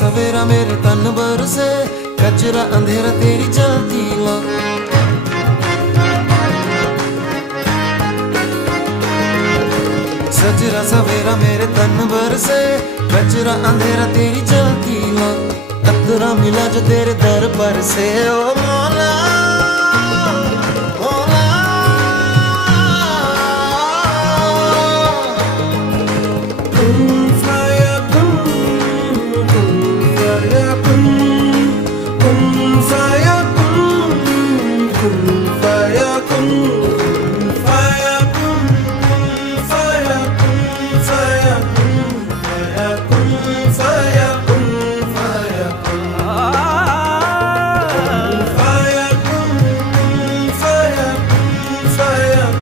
सवेरा मेरे तन बरसे, कचरा अंधेरा तेरी जलती ला। सजरा सवेरा मेरे तन बरसे, कचरा अंधेरा तेरी जलती ला। कतरा मिला जो तेरे दर पर से, ओ मौला